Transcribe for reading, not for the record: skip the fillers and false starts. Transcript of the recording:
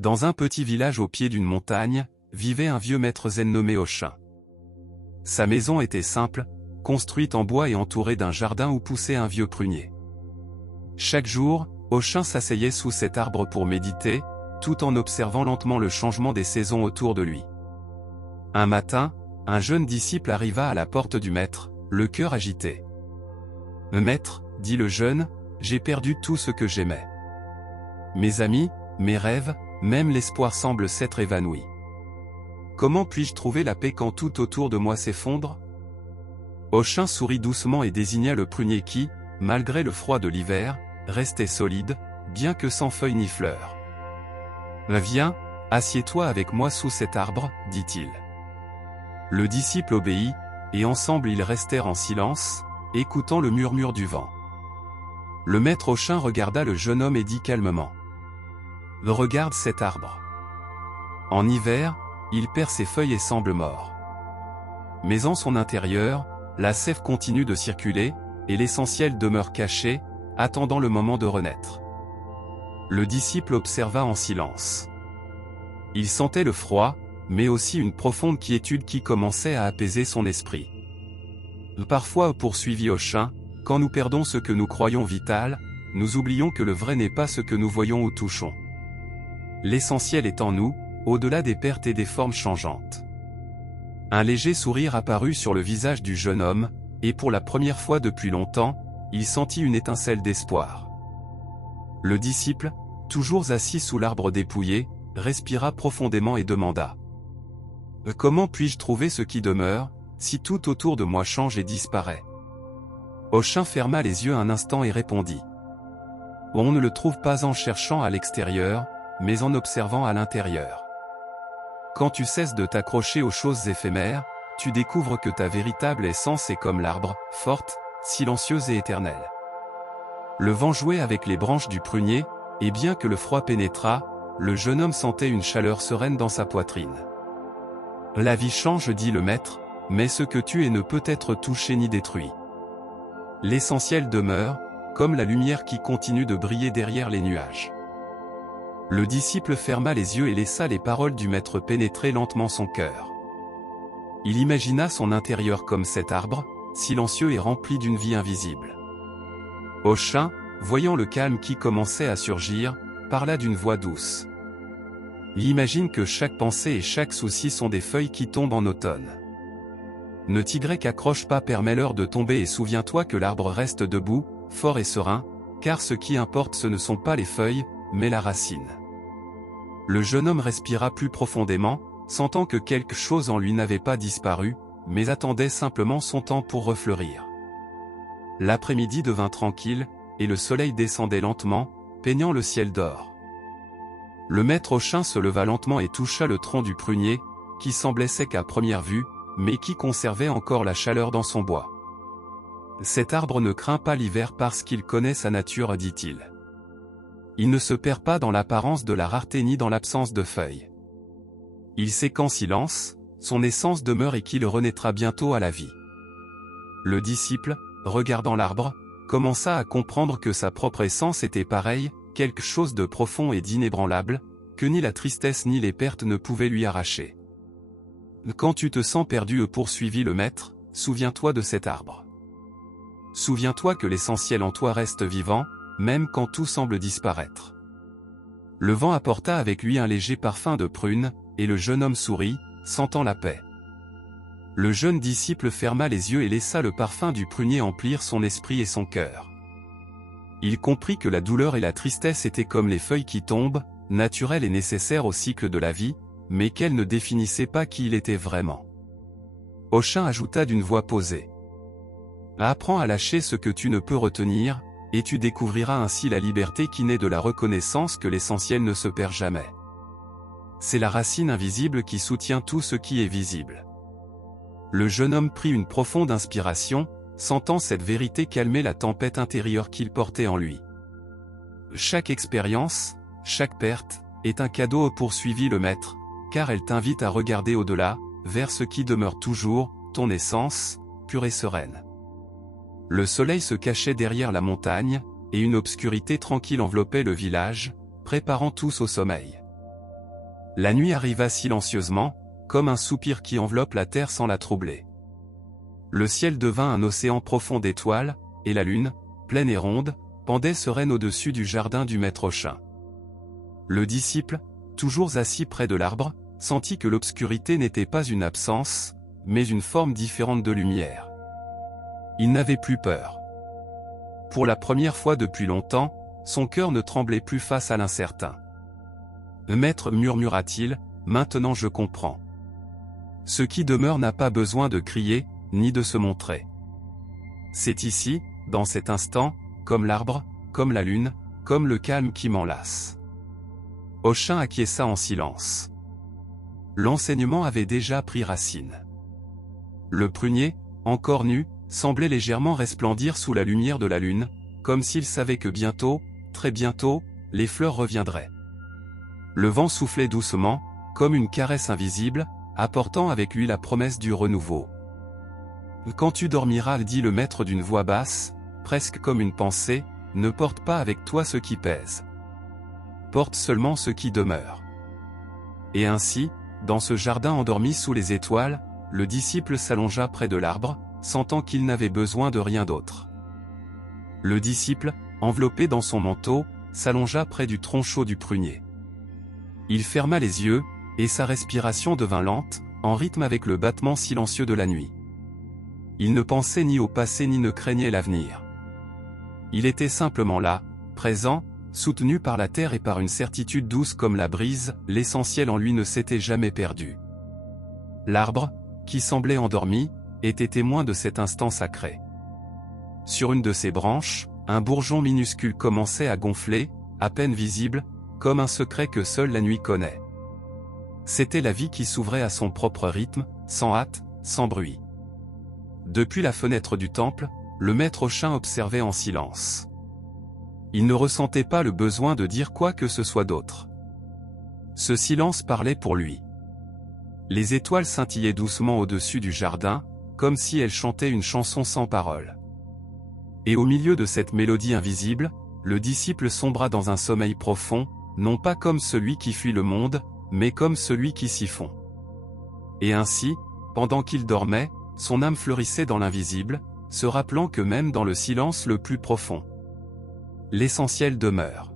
dans un petit village au pied d'une montagne, vivait un vieux maître zen nommé Oshin. Sa maison était simple, construite en bois et entourée d'un jardin où poussait un vieux prunier. Chaque jour, Oshin s'asseyait sous cet arbre pour méditer, tout en observant lentement le changement des saisons autour de lui. Un matin, un jeune disciple arriva à la porte du maître, le cœur agité. « Maître, dit le jeune, j'ai perdu tout ce que j'aimais. Mes amis, mes rêves, même l'espoir semble s'être évanoui. Comment puis-je trouver la paix quand tout autour de moi s'effondre ?» Oshin sourit doucement et désigna le prunier qui, malgré le froid de l'hiver, restait solide, bien que sans feuilles ni fleurs. « Viens, assieds-toi avec moi sous cet arbre, dit-il. » Le disciple obéit, et ensemble ils restèrent en silence, écoutant le murmure du vent. Le maître Oshin regarda le jeune homme et dit calmement. « Regarde cet arbre. En hiver, il perd ses feuilles et semble mort. Mais en son intérieur, la sève continue de circuler, et l'essentiel demeure caché, attendant le moment de renaître. » Le disciple observa en silence. Il sentait le froid, mais aussi une profonde quiétude qui commençait à apaiser son esprit. Parfois, poursuivit Oshin, quand nous perdons ce que nous croyons vital, nous oublions que le vrai n'est pas ce que nous voyons ou touchons. L'essentiel est en nous, au-delà des pertes et des formes changeantes. Un léger sourire apparut sur le visage du jeune homme, et pour la première fois depuis longtemps, il sentit une étincelle d'espoir. Le disciple, toujours assis sous l'arbre dépouillé, respira profondément et demanda. « Comment puis-je trouver ce qui demeure, si tout autour de moi change et disparaît ?» Oshin ferma les yeux un instant et répondit. « On ne le trouve pas en cherchant à l'extérieur, mais en observant à l'intérieur. Quand tu cesses de t'accrocher aux choses éphémères, tu découvres que ta véritable essence est comme l'arbre, forte, silencieuse et éternelle. » Le vent jouait avec les branches du prunier, et bien que le froid pénétrât, le jeune homme sentait une chaleur sereine dans sa poitrine. « La vie change, dit le maître, mais ce que tu es ne peut être touché ni détruit. L'essentiel demeure, comme la lumière qui continue de briller derrière les nuages. » Le disciple ferma les yeux et laissa les paroles du maître pénétrer lentement son cœur. Il imagina son intérieur comme cet arbre, silencieux et rempli d'une vie invisible. Oshin, voyant le calme qui commençait à surgir, parla d'une voix douce. Imagine que chaque pensée et chaque souci sont des feuilles qui tombent en automne. Ne t'accroche pas, permets-leur de tomber et souviens-toi que l'arbre reste debout, fort et serein, car ce qui importe ce ne sont pas les feuilles, mais la racine. Le jeune homme respira plus profondément, sentant que quelque chose en lui n'avait pas disparu, mais attendait simplement son temps pour refleurir. L'après-midi devint tranquille, et le soleil descendait lentement, peignant le ciel d'or. Le maître Oshin se leva lentement et toucha le tronc du prunier, qui semblait sec à première vue, mais qui conservait encore la chaleur dans son bois. « Cet arbre ne craint pas l'hiver parce qu'il connaît sa nature, dit-il. Il ne se perd pas dans l'apparence de la rareté ni dans l'absence de feuilles. Il sait qu'en silence, son essence demeure et qu'il renaîtra bientôt à la vie. » Le disciple, regardant l'arbre, commença à comprendre que sa propre essence était pareille, quelque chose de profond et d'inébranlable, que ni la tristesse ni les pertes ne pouvaient lui arracher. « Quand tu te sens perdu, poursuivit le maître, souviens-toi de cet arbre. Souviens-toi que l'essentiel en toi reste vivant, même quand tout semble disparaître. » Le vent apporta avec lui un léger parfum de prune, et le jeune homme sourit, sentant la paix. Le jeune disciple ferma les yeux et laissa le parfum du prunier emplir son esprit et son cœur. Il comprit que la douleur et la tristesse étaient comme les feuilles qui tombent, naturelles et nécessaires au cycle de la vie, mais qu'elles ne définissaient pas qui il était vraiment. Oshin ajouta d'une voix posée. « Apprends à lâcher ce que tu ne peux retenir, et tu découvriras ainsi la liberté qui naît de la reconnaissance que l'essentiel ne se perd jamais. C'est la racine invisible qui soutient tout ce qui est visible. » Le jeune homme prit une profonde inspiration, sentant cette vérité calmer la tempête intérieure qu'il portait en lui. Chaque expérience, chaque perte, est un cadeau, poursuivit le maître, car elle t'invite à regarder au-delà, vers ce qui demeure toujours, ton essence, pure et sereine. Le soleil se cachait derrière la montagne, et une obscurité tranquille enveloppait le village, préparant tous au sommeil. La nuit arriva silencieusement, comme un soupir qui enveloppe la terre sans la troubler. Le ciel devint un océan profond d'étoiles, et la lune, pleine et ronde, pendait sereine au-dessus du jardin du maître Ochin. Le disciple, toujours assis près de l'arbre, sentit que l'obscurité n'était pas une absence, mais une forme différente de lumière. Il n'avait plus peur. Pour la première fois depuis longtemps, son cœur ne tremblait plus face à l'incertain. « Maître, murmura-t-il, maintenant je comprends. Ce qui demeure n'a pas besoin de crier, ni de se montrer. C'est ici, dans cet instant, comme l'arbre, comme la lune, comme le calme qui m'enlace. » Ochin acquiesça en silence. L'enseignement avait déjà pris racine. Le prunier, encore nu, semblait légèrement resplendir sous la lumière de la lune, comme s'il savait que bientôt, très bientôt, les fleurs reviendraient. Le vent soufflait doucement, comme une caresse invisible, apportant avec lui la promesse du renouveau. « Quand tu dormiras, dit le maître d'une voix basse, presque comme une pensée, ne porte pas avec toi ce qui pèse. Porte seulement ce qui demeure. » Et ainsi, dans ce jardin endormi sous les étoiles, le disciple s'allongea près de l'arbre, sentant qu'il n'avait besoin de rien d'autre. Le disciple, enveloppé dans son manteau, s'allongea près du tronc chaud du prunier. Il ferma les yeux, et sa respiration devint lente, en rythme avec le battement silencieux de la nuit. Il ne pensait ni au passé ni ne craignait l'avenir. Il était simplement là, présent, soutenu par la terre et par une certitude douce comme la brise, l'essentiel en lui ne s'était jamais perdu. L'arbre, qui semblait endormi, était témoin de cet instant sacré. Sur une de ses branches, un bourgeon minuscule commençait à gonfler, à peine visible, comme un secret que seule la nuit connaît. C'était la vie qui s'ouvrait à son propre rythme, sans hâte, sans bruit. Depuis la fenêtre du temple, le maître Ochin observait en silence. Il ne ressentait pas le besoin de dire quoi que ce soit d'autre. Ce silence parlait pour lui. Les étoiles scintillaient doucement au-dessus du jardin, comme si elles chantaient une chanson sans paroles. Et au milieu de cette mélodie invisible, le disciple sombra dans un sommeil profond, non pas comme celui qui fuit le monde, mais comme celui qui s'y fond. Et ainsi, pendant qu'il dormait, son âme fleurissait dans l'invisible, se rappelant que même dans le silence le plus profond, l'essentiel demeure.